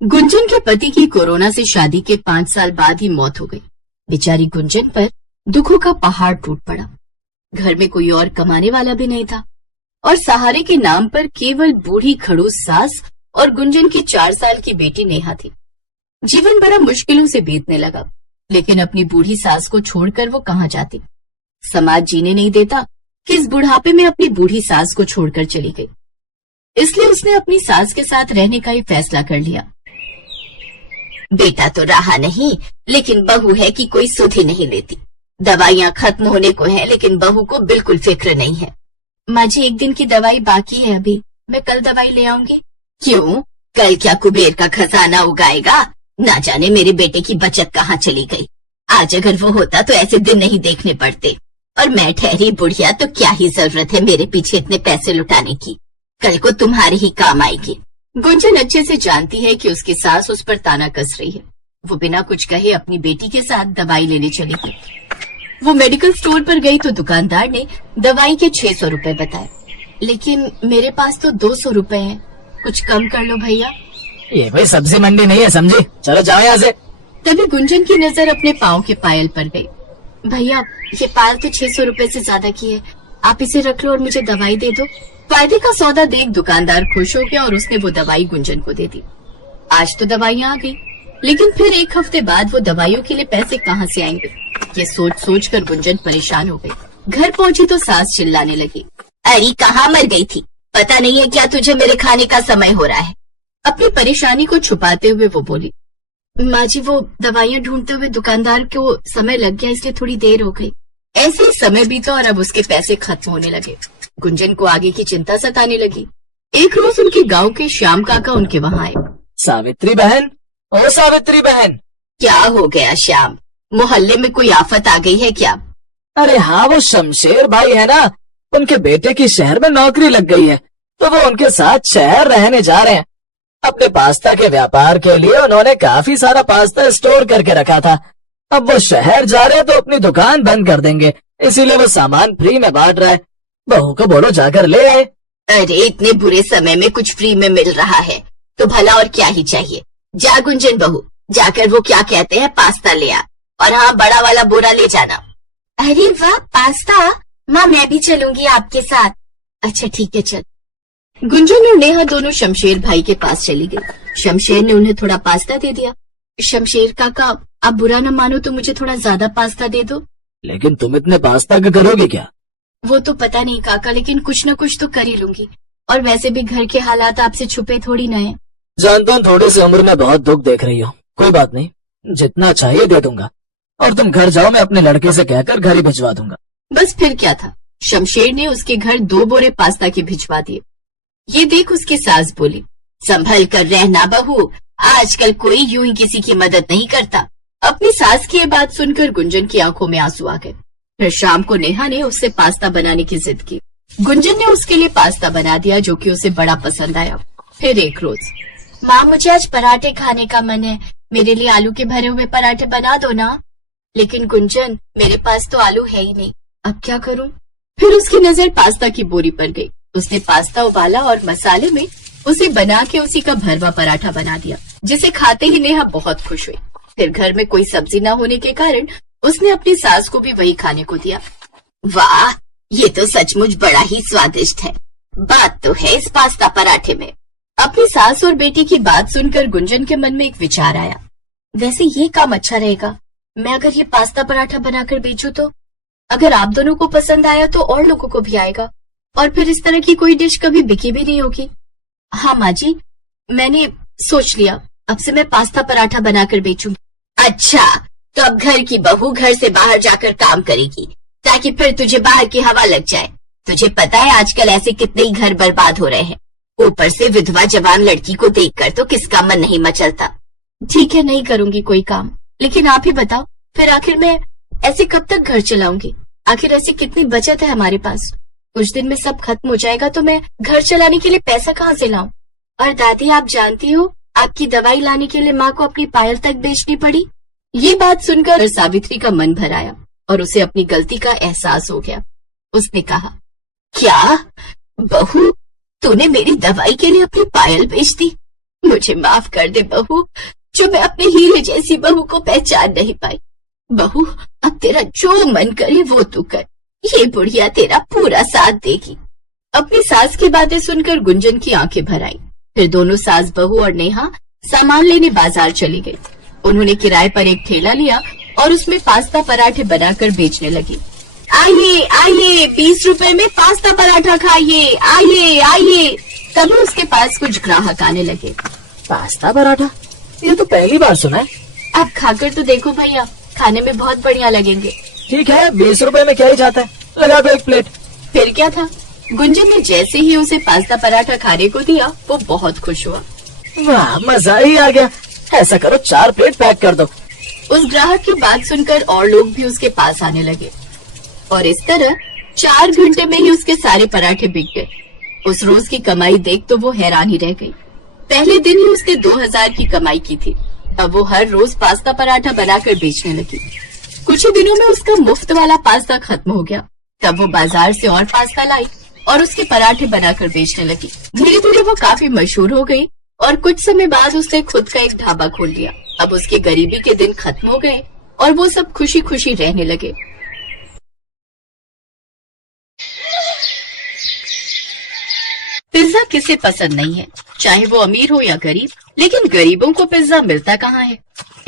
गुंजन के पति की कोरोना से शादी के 5 साल बाद ही मौत हो गई। बेचारी गुंजन पर दुखों का पहाड़ टूट पड़ा। घर में कोई और कमाने वाला भी नहीं था और सहारे के नाम पर केवल बूढ़ी खड़ूस सास और गुंजन की 4 साल की बेटी नेहा थी। जीवन बड़ा मुश्किलों से बीतने लगा, लेकिन अपनी बूढ़ी सास को छोड़कर वो कहाँ जाती। समाज जीने नहीं देता कि इस बुढ़ापे में अपनी बूढ़ी सास को छोड़कर चली गई। इसलिए उसने अपनी सास के साथ रहने का ही फैसला कर लिया। बेटा तो रहा नहीं, लेकिन बहू है कि कोई सुध ही नहीं लेती। दवाइयाँ खत्म होने को है, लेकिन बहू को बिल्कुल फिक्र नहीं है। माँ जी, 1 दिन की दवाई बाकी है, अभी मैं कल दवाई ले आऊंगी। क्यों? कल क्या कुबेर का खजाना उगाएगा? ना जाने मेरे बेटे की बचत कहाँ चली गई। आज अगर वो होता तो ऐसे दिन नहीं देखने पड़ते। और मैं ठहरी बुढ़िया, तो क्या ही जरूरत है मेरे पीछे इतने पैसे लुटाने की। कल को तुम्हारे ही काम आएगी। गुंजन अच्छे से जानती है कि उसकी सास उस पर ताना कस रही है। वो बिना कुछ कहे अपनी बेटी के साथ दवाई लेने चली गई। वो मेडिकल स्टोर पर गई तो दुकानदार ने दवाई के 600 रुपए बताए, लेकिन मेरे पास तो 200 रुपए हैं, कुछ कम कर लो भैया। ये कोई सब्जी मंडी नहीं है समझी, चलो जाओ यहाँ से। तभी गुंजन की नजर अपने पाँव के पायल पर गई। भैया, ये पायल तो 600 रुपए से ज्यादा की है, आप इसे रख लो और मुझे दवाई दे दो। फायदे का सौदा देख दुकानदार खुश हो गया और उसने वो दवाई गुंजन को दे दी। आज तो दवाइयाँ आ गई, लेकिन फिर 1 हफ्ते बाद वो दवाइयों के लिए पैसे कहाँ से आएंगे, ये सोच सोच कर गुंजन परेशान हो गई। घर पहुंची तो सास चिल्लाने लगी, अरे कहाँ मर गई थी? पता नहीं है क्या तुझे मेरे खाने का समय हो रहा है? अपनी परेशानी को छुपाते हुए वो बोली, माँ जी, वो दवाइयाँ ढूंढते हुए दुकानदार को समय लग गया, इसलिए थोड़ी देर हो गई। ऐसे ही समय बीता और अब उसके पैसे खत्म होने लगे। गुंजन को आगे की चिंता सताने लगी। एक रोज उनके गांव के श्याम काका उनके वहां आए। सावित्री बहन, ओ सावित्री बहन। क्या हो गया श्याम? मोहल्ले में कोई आफत आ गई है क्या? अरे हाँ, वो शमशेर भाई है ना, उनके बेटे की शहर में नौकरी लग गई है, तो वो उनके साथ शहर रहने जा रहे हैं। अपने पास्ता के व्यापार के लिए उन्होंने काफी सारा पास्ता स्टोर करके रखा था। अब वो शहर जा रहे हैं तो अपनी दुकान बंद कर देंगे, इसीलिए वो सामान फ्री में बांट रहा है। बहू को बोलो जाकर ले आए। अरे इतने बुरे समय में कुछ फ्री में मिल रहा है तो भला और क्या ही चाहिए। जा गुंजन बहू, जाकर वो क्या कहते हैं पास्ता ले आ, और हाँ, बड़ा वाला बोरा ले जाना। अरे वाह, पास्ता? माँ, मैं भी चलूंगी आपके साथ। अच्छा ठीक है, चल। गुंजन और नेहा दोनों शमशेर भाई के पास चली गई। शमशेर ने उन्हें थोड़ा पास्ता दे दिया। शमशेर काका, आप बुरा न मानो तो मुझे थोड़ा ज्यादा पास्ता दे दो। लेकिन तुम इतने पास्ता का करोगे क्या? वो तो पता नहीं काका, लेकिन कुछ न कुछ तो कर ही लूंगी। और वैसे भी घर के हालात आपसे छुपे थोड़ी न है। जानता हूँ थोड़ी सी उम्र में बहुत दुख देख रही हो, कोई बात नहीं, जितना चाहिए दे दूंगा। और तुम घर जाओ, मैं अपने लड़के से कहकर घर ही भिजवा दूंगा। बस फिर क्या था, शमशेर ने उसके घर 2 बोरे पास्ता के भिजवा दिए। ये देख उसकी सास बोली, संभल कर रहना बहू, आजकल कोई यूं ही किसी की मदद नहीं करता। अपनी सास की ये बात सुनकर गुंजन की आंखों में आंसू आ गए। फिर शाम को नेहा ने उससे पास्ता बनाने की जिद की। गुंजन ने उसके लिए पास्ता बना दिया, जो कि उसे बड़ा पसंद आया। फिर एक रोज, माँ, मुझे आज पराठे खाने का मन है, मेरे लिए आलू के भरे हुए पराठे बना दो ना। लेकिन गुंजन, मेरे पास तो आलू है ही नहीं, अब क्या करूं? फिर उसकी नजर पास्ता की बोरी पर गई। उसने पास्ता उबाला और मसाले में उसे बना के उसी का भरवा पराठा बना दिया, जिसे खाते ही नेहा बहुत खुश हुई। फिर घर में कोई सब्जी न होने के कारण उसने अपनी सास को भी वही खाने को दिया। वाह, ये तो सचमुच बड़ा ही स्वादिष्ट है। बात तो है इस पास्ता पराठे में। अपनी सास और बेटी की बात सुनकर गुंजन के मन में एक विचार आया। वैसे ये काम अच्छा रहेगा, मैं अगर ये पास्ता पराठा बनाकर बेचूं तो अगर आप दोनों को पसंद आया तो और लोगों को भी आएगा, और फिर इस तरह की कोई डिश कभी बिकी भी नहीं होगी। हाँ माँ जी, मैंने सोच लिया, अब से मैं पास्ता पराठा बनाकर बेचूंगी। अच्छा, तो अब घर की बहू घर से बाहर जाकर काम करेगी, ताकि फिर तुझे बाहर की हवा लग जाए। तुझे पता है आजकल ऐसे कितने ही घर बर्बाद हो रहे हैं, ऊपर से विधवा जवान लड़की को देखकर तो किसका मन नहीं मचलता। ठीक है, नहीं करूंगी कोई काम, लेकिन आप ही बताओ, फिर आखिर मैं ऐसे कब तक घर चलाऊंगी? आखिर ऐसी कितनी बचत है हमारे पास? कुछ दिन में सब खत्म हो जाएगा तो मैं घर चलाने के लिए पैसा कहाँ से लाऊं? और दादी, आप जानती हो, आपकी दवाई लाने के लिए माँ को अपनी पायल तक बेचनी पड़ी। ये बात सुनकर सावित्री का मन भर आया और उसे अपनी गलती का एहसास हो गया। उसने कहा, क्या बहू, तूने मेरी दवाई के लिए अपनी पायल बेच दी? मुझे माफ कर दे बहू, जो मैं अपने हीरे जैसी बहू को पहचान नहीं पाई। बहू, अब तेरा जो मन करे वो तू कर, ये बुढ़िया तेरा पूरा साथ देगी। अपनी सास की बातें सुनकर गुंजन की आंखें भर आईं। फिर दोनों सास बहू और नेहा सामान लेने बाजार चली गई। उन्होंने किराए पर एक ठेला लिया और उसमें पास्ता पराठे बनाकर बेचने लगी। आइए आइए, 20 रुपए में पास्ता पराठा खाइए, आइए आइए। तभी उसके पास कुछ ग्राहक आने लगे। पास्ता पराठा, ये तो पहली बार सुना है। आप खाकर तो देखो भैया, खाने में बहुत बढ़िया लगेंगे। ठीक है, 20 रुपए में क्या ही जाता है, लगा दो एक प्लेट। फिर क्या था, गुंजन ने जैसे ही उसे पास्ता पराठा खाने को दिया वो बहुत खुश हुआ। वाह, मजा ही आ गया। ऐसा करो, 4 प्लेट पैक कर दो। उस ग्राहक की बात सुनकर और लोग भी उसके पास आने लगे और इस तरह 4 घंटे में ही उसके सारे पराठे बिक गए। उस रोज की कमाई देख तो वो हैरान ही रह गई। पहले दिन ही उसने 2000 की कमाई की थी। अब वो हर रोज पास्ता पराठा बनाकर बेचने लगी। कुछ ही दिनों में उसका मुफ्त वाला पास्ता खत्म हो गया। तब वो बाजार से और पास्ता लाई और उसके पराठे बनाकर बेचने लगी। धीरे धीरे वो काफी मशहूर हो गई और कुछ समय बाद उसने खुद का एक ढाबा खोल लिया। अब उसके गरीबी के दिन खत्म हो गए और वो सब खुशी खुशी रहने लगे। पिज्जा किसे पसंद नहीं है, चाहे वो अमीर हो या गरीब, लेकिन गरीबों को पिज्जा मिलता कहाँ है।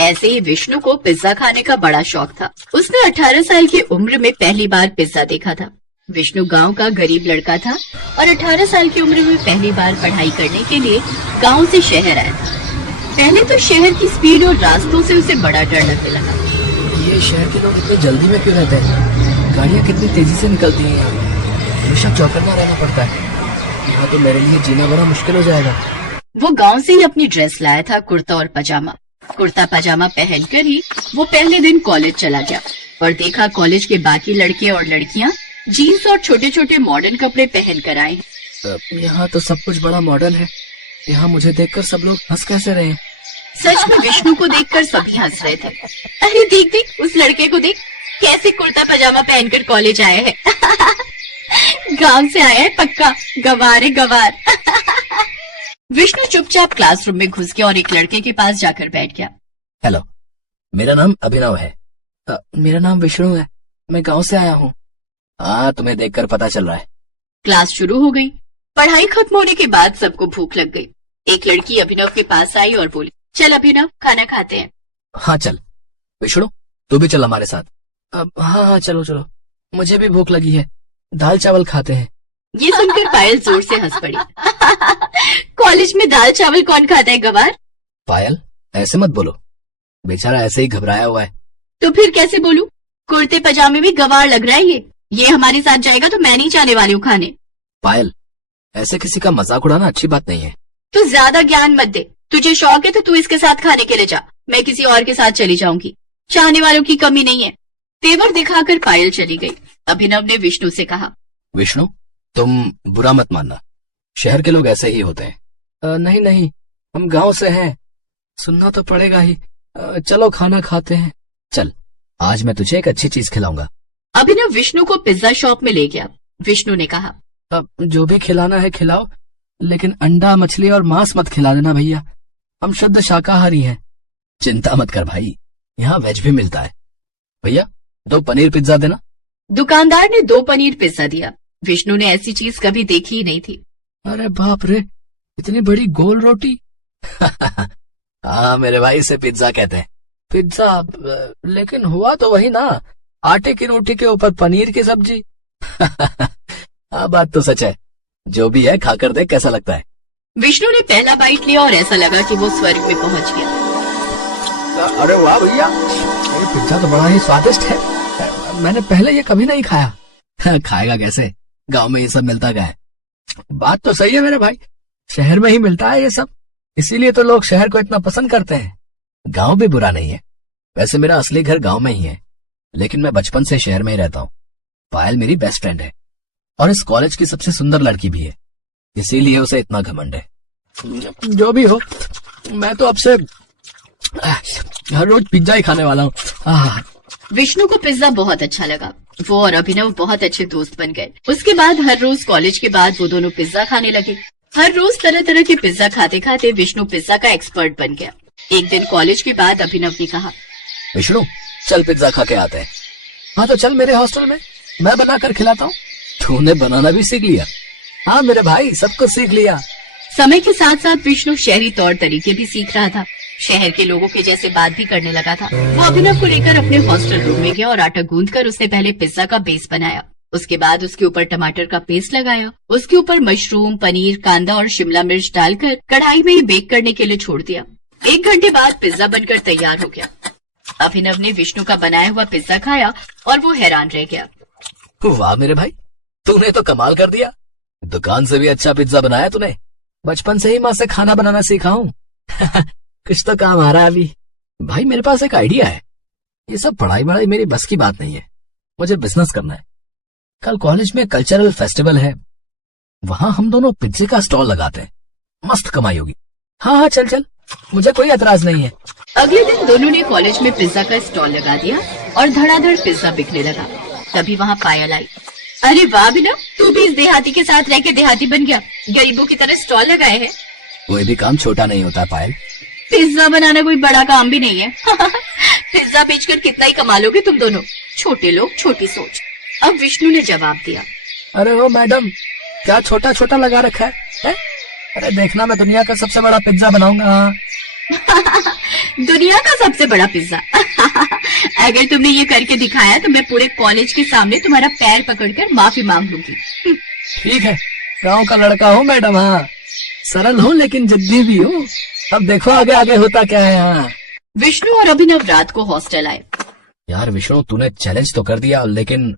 ऐसे ही विष्णु को पिज्जा खाने का बड़ा शौक था। उसने 18 साल की उम्र में पहली बार पिज्जा देखा था। विष्णु गांव का गरीब लड़का था और 18 साल की उम्र में पहली बार पढ़ाई करने के लिए गांव से शहर आया था। पहले तो शहर की स्पीड और रास्तों से उसे बड़ा डर लगने लगा। ये शहर के लोग इतने जल्दी में क्यों रहते हैं? गाड़ियाँ कितनी तेजी से निकलती हैं यहाँ। हमेशा चौकन्ना रहना पड़ता है। यहाँ तो मेरे लिए जीना बड़ा मुश्किल हो जाएगा। वो गांव से ही अपनी ड्रेस लाया था, कुर्ता और पजामा। कुर्ता पजामा पहनकर ही वो पहले दिन कॉलेज चला गया और देखा कॉलेज के बाकी लड़के और लड़कियां जीन्स और छोटे छोटे मॉडर्न कपड़े पहन कर आए हैं। यहाँ तो सब कुछ बड़ा मॉडर्न है। यहाँ मुझे देखकर सब लोग हंस कैसे रहे हैं? सच में विष्णु को देखकर सभी हंस रहे थे। अरे देख देख, उस लड़के को देख, कैसे कुर्ता पजामा पहनकर कॉलेज आए हैं। गांव से आया है पक्का, गवार है गवार। विष्णु चुपचाप क्लासरूम में घुस गया और एक लड़के के पास जाकर बैठ गया। हेलो, मेरा नाम अभिनव है। मेरा नाम विष्णु है, मैं गांव से आया हूँ। हाँ, तुम्हें देखकर पता चल रहा है। क्लास शुरू हो गई। पढ़ाई खत्म होने के बाद सबको भूख लग गई। एक लड़की अभिनव के पास आई और बोली, चल अभिनव, खाना खाते हैं। हाँ चल। विष्णु, तू भी चल हमारे साथ। हाँ चलो चलो, मुझे भी भूख लगी है, दाल चावल खाते हैं। ये सुनकर पायल जोर से हंस पड़ी। कॉलेज में दाल चावल कौन खाता है गवार? पायल, ऐसे मत बोलो, बेचारा ऐसे ही घबराया हुआ है। तो फिर कैसे बोलूं? कुर्ते पजामे में गवार लग रहा है ये हमारे साथ जाएगा तो मैं नहीं जाने वाली हूँ खाने। पायल, ऐसे किसी का मजाक उड़ाना अच्छी बात नहीं है। तू ज्यादा ज्ञान मत दे। तुझे शौक है तो तू इसके साथ खाने के लिए जा, मैं किसी और के साथ चली जाऊंगी। चाहने वालों की कमी नहीं है। तेवर दिखाकर पायल चली गई। अभिनव ने विष्णु से कहा, विष्णु, तुम बुरा मत मानना, शहर के लोग ऐसे ही होते हैं। नहीं नहीं, हम गांव से हैं, सुनना तो पड़ेगा ही। चलो खाना खाते हैं। चल, आज मैं तुझे एक अच्छी चीज खिलाऊंगा। अभिनव विष्णु को पिज्जा शॉप में ले गया। विष्णु ने कहा, अब जो भी खिलाना है खिलाओ, लेकिन अंडा, मछली और मांस मत खिला देना भैया, हम शुद्ध शाकाहारी हैं। चिंता मत कर भाई, यहाँ वेज भी मिलता है। भैया 2 पनीर पिज्जा देना। दुकानदार ने 2 पनीर पिज्जा दिया। विष्णु ने ऐसी चीज कभी देखी ही नहीं थी। अरे बाप रे, इतनी बड़ी गोल रोटी। हाँ मेरे भाई, इसे पिज्जा कहते हैं। पिज्जा? लेकिन हुआ तो वही ना, आटे की रोटी के ऊपर पनीर की सब्जी। हाँ बात तो सच है। जो भी है खाकर देख कैसा लगता है। विष्णु ने पहला बाइट लिया और ऐसा लगा कि वो स्वर्ग में पहुंच गया। अरे वाह भैया, ये पिज्जा तो बड़ा ही स्वादिष्ट है, मैंने पहले ये कभी नहीं खाया। खाएगा कैसे, गांव में ये सब मिलता क्या है। बात तो सही है मेरे भाई, शहर में ही मिलता है ये सब, इसीलिए तो लोग शहर को इतना पसंद करते हैं। गांव भी बुरा नहीं है, वैसे मेरा असली घर गांव में ही है, लेकिन मैं बचपन से शहर में ही रहता हूँ। पायल मेरी बेस्ट फ्रेंड है और इस कॉलेज की सबसे सुंदर लड़की भी है, इसीलिए उसे इतना घमंड है। जो भी हो, मैं तो अब से हर रोज पिज्जा ही खाने वाला हूँ। विष्णु को पिज्जा बहुत अच्छा लगा। वो और अभिनव बहुत अच्छे दोस्त बन गए। उसके बाद हर रोज कॉलेज के बाद वो दोनों पिज्जा खाने लगे। हर रोज तरह तरह के पिज्जा खाते खाते विष्णु पिज्जा का एक्सपर्ट बन गया। एक दिन कॉलेज के बाद अभिनव ने कहा, विष्णु चल पिज्जा खा के आते हैं। हाँ तो चल मेरे हॉस्टल में, मैं बना कर खिलाता हूँ। तूने बनाना भी सीख लिया? हाँ मेरे भाई, सब कुछ सीख लिया। समय के साथ साथ विष्णु शहरी तौर तरीके भी सीख रहा था। शहर के लोगों के जैसे बात भी करने लगा था। वो अभिनव को लेकर अपने हॉस्टल रूम में गया और आटा गूंथकर उसने पहले पिज्जा का बेस बनाया। उसके बाद उसके ऊपर टमाटर का पेस्ट लगाया। उसके ऊपर मशरूम, पनीर, कांदा और शिमला मिर्च डालकर कढ़ाई में बेक करने के लिए छोड़ दिया। 1 घंटे बाद पिज्जा बनकर तैयार हो गया। अभिनव ने विष्णु का बनाया हुआ पिज्जा खाया और वो हैरान रह गया। वाह मेरे भाई, तूने तो कमाल कर दिया। दुकान से भी अच्छा पिज्जा बनाया तूने। बचपन से ही माँ से खाना बनाना सीखा हूँ। कुछ तो काम आ रहा है अभी। भाई मेरे पास एक आइडिया है। ये सब पढ़ाई वढ़ाई मेरी बस की बात नहीं है। मुझे बिजनेस करना है। कल कॉलेज में कल्चरल फेस्टिवल है, वहाँ हम दोनों पिज्जे का स्टॉल लगाते हैं। मस्त कमाई होगी। हाँ हाँ चल चल, मुझे कोई एतराज नहीं है। अगले दिन दोनों ने कॉलेज में पिज्जा का स्टॉल लगा दिया और धड़ाधड़ पिज्जा बिकने लगा। तभी वहाँ पायल आई। अरे वाह अभिनव, तू भी इस देहाती के साथ रह के देहाती बन गया। गरीबों की तरह स्टॉल लगाए है। कोई भी काम छोटा नहीं होता पायल। पिज्जा बनाना कोई बड़ा काम भी नहीं है। पिज्जा बेचकर कितना ही कमा लोगे तुम दोनों। छोटे लोग, छोटी सोच। अब विष्णु ने जवाब दिया, अरे ओ मैडम, क्या छोटा छोटा लगा रखा है? अरे देखना, मैं दुनिया का सबसे बड़ा पिज्जा बनाऊंगा। दुनिया का सबसे बड़ा पिज्जा। अगर तुमने ये करके दिखाया तो मैं पूरे कॉलेज के सामने तुम्हारा पैर पकड़कर माफी मांग लूंगी। ठीक है, गांव का लड़का हूँ मैडम। हाँ, सरल हूँ लेकिन जिद्दी भी हूँ। अब देखो आगे आगे होता क्या है। हाँ। विष्णु और अभिनव रात को हॉस्टल आए। यार विष्णु, तूने चैलेंज तो कर दिया, लेकिन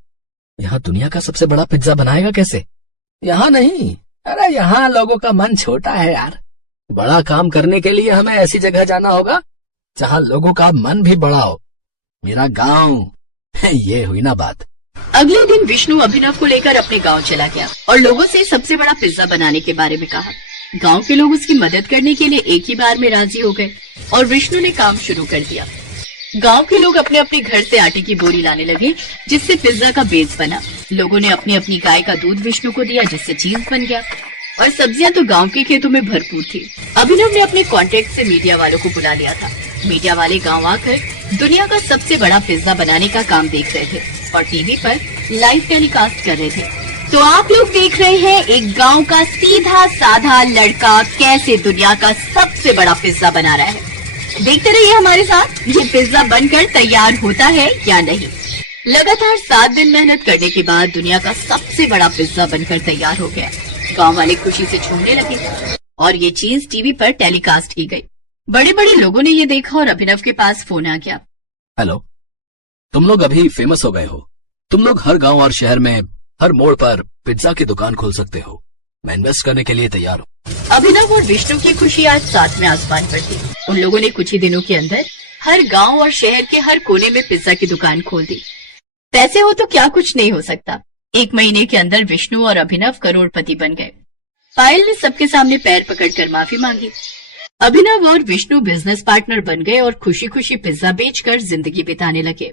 यहाँ दुनिया का सबसे बड़ा पिज्जा बनाएगा कैसे? यहाँ नहीं, अरे यहाँ लोगों का मन छोटा है यार। बड़ा काम करने के लिए हमें ऐसी जगह जाना होगा जहाँ लोगों का मन भी बड़ा हो। मेरा गांव। ये हुई ना बात। अगले दिन विष्णु अभिनव को लेकर अपने गांव चला गया और लोगों से सबसे बड़ा पिज्जा बनाने के बारे में कहा। गांव के लोग उसकी मदद करने के लिए एक ही बार में राजी हो गए और विष्णु ने काम शुरू कर दिया। गांव के लोग अपने अपने घर से आटे की बोरी लाने लगे, जिससे पिज्जा का बेस बना। लोगों ने अपनी अपनी गाय का दूध विष्णु को दिया, जिससे चीज बन गया। और सब्जियां तो गांव के खेतों में भरपूर थी। अभिनव ने अपने कॉन्टेक्ट से मीडिया वालों को बुला लिया था। मीडिया वाले गांव आकर दुनिया का सबसे बड़ा पिज्जा बनाने का काम देख रहे थे और टीवी पर लाइव टेलीकास्ट कर रहे थे। तो आप लोग देख रहे हैं एक गांव का सीधा साधा लड़का कैसे दुनिया का सबसे बड़ा पिज्जा बना रहा है। देखते रहिए हमारे साथ, ये पिज्जा बनकर तैयार होता है या नहीं। लगातार 7 दिन मेहनत करने के बाद दुनिया का सबसे बड़ा पिज्जा बनकर तैयार हो गया। गांव वाले खुशी से झूमने लगे और ये चीज टीवी पर टेलीकास्ट की गई। बड़े बड़े लोगों ने ये देखा और अभिनव के पास फोन आ गया। हेलो, तुम लोग अभी फेमस हो गए हो। तुम लोग हर गांव और शहर में हर मोड़ पर पिज्जा की दुकान खोल सकते हो। मैं इन्वेस्ट करने के लिए तैयार हूँ। अभिनव और विष्णु की खुशी आज सातवें आसमान पर थी। उन लोगों ने कुछ ही दिनों के अंदर हर गांव और शहर के हर कोने में पिज्जा की दुकान खोल दी। पैसे हो तो क्या कुछ नहीं हो सकता। 1 महीने के अंदर विष्णु और अभिनव करोड़पति बन गए। पायल ने सबके सामने पैर पकड़कर माफी मांगी। अभिनव और विष्णु बिजनेस पार्टनर बन गए और खुशी खुशी पिज्जा बेचकर जिंदगी बिताने लगे।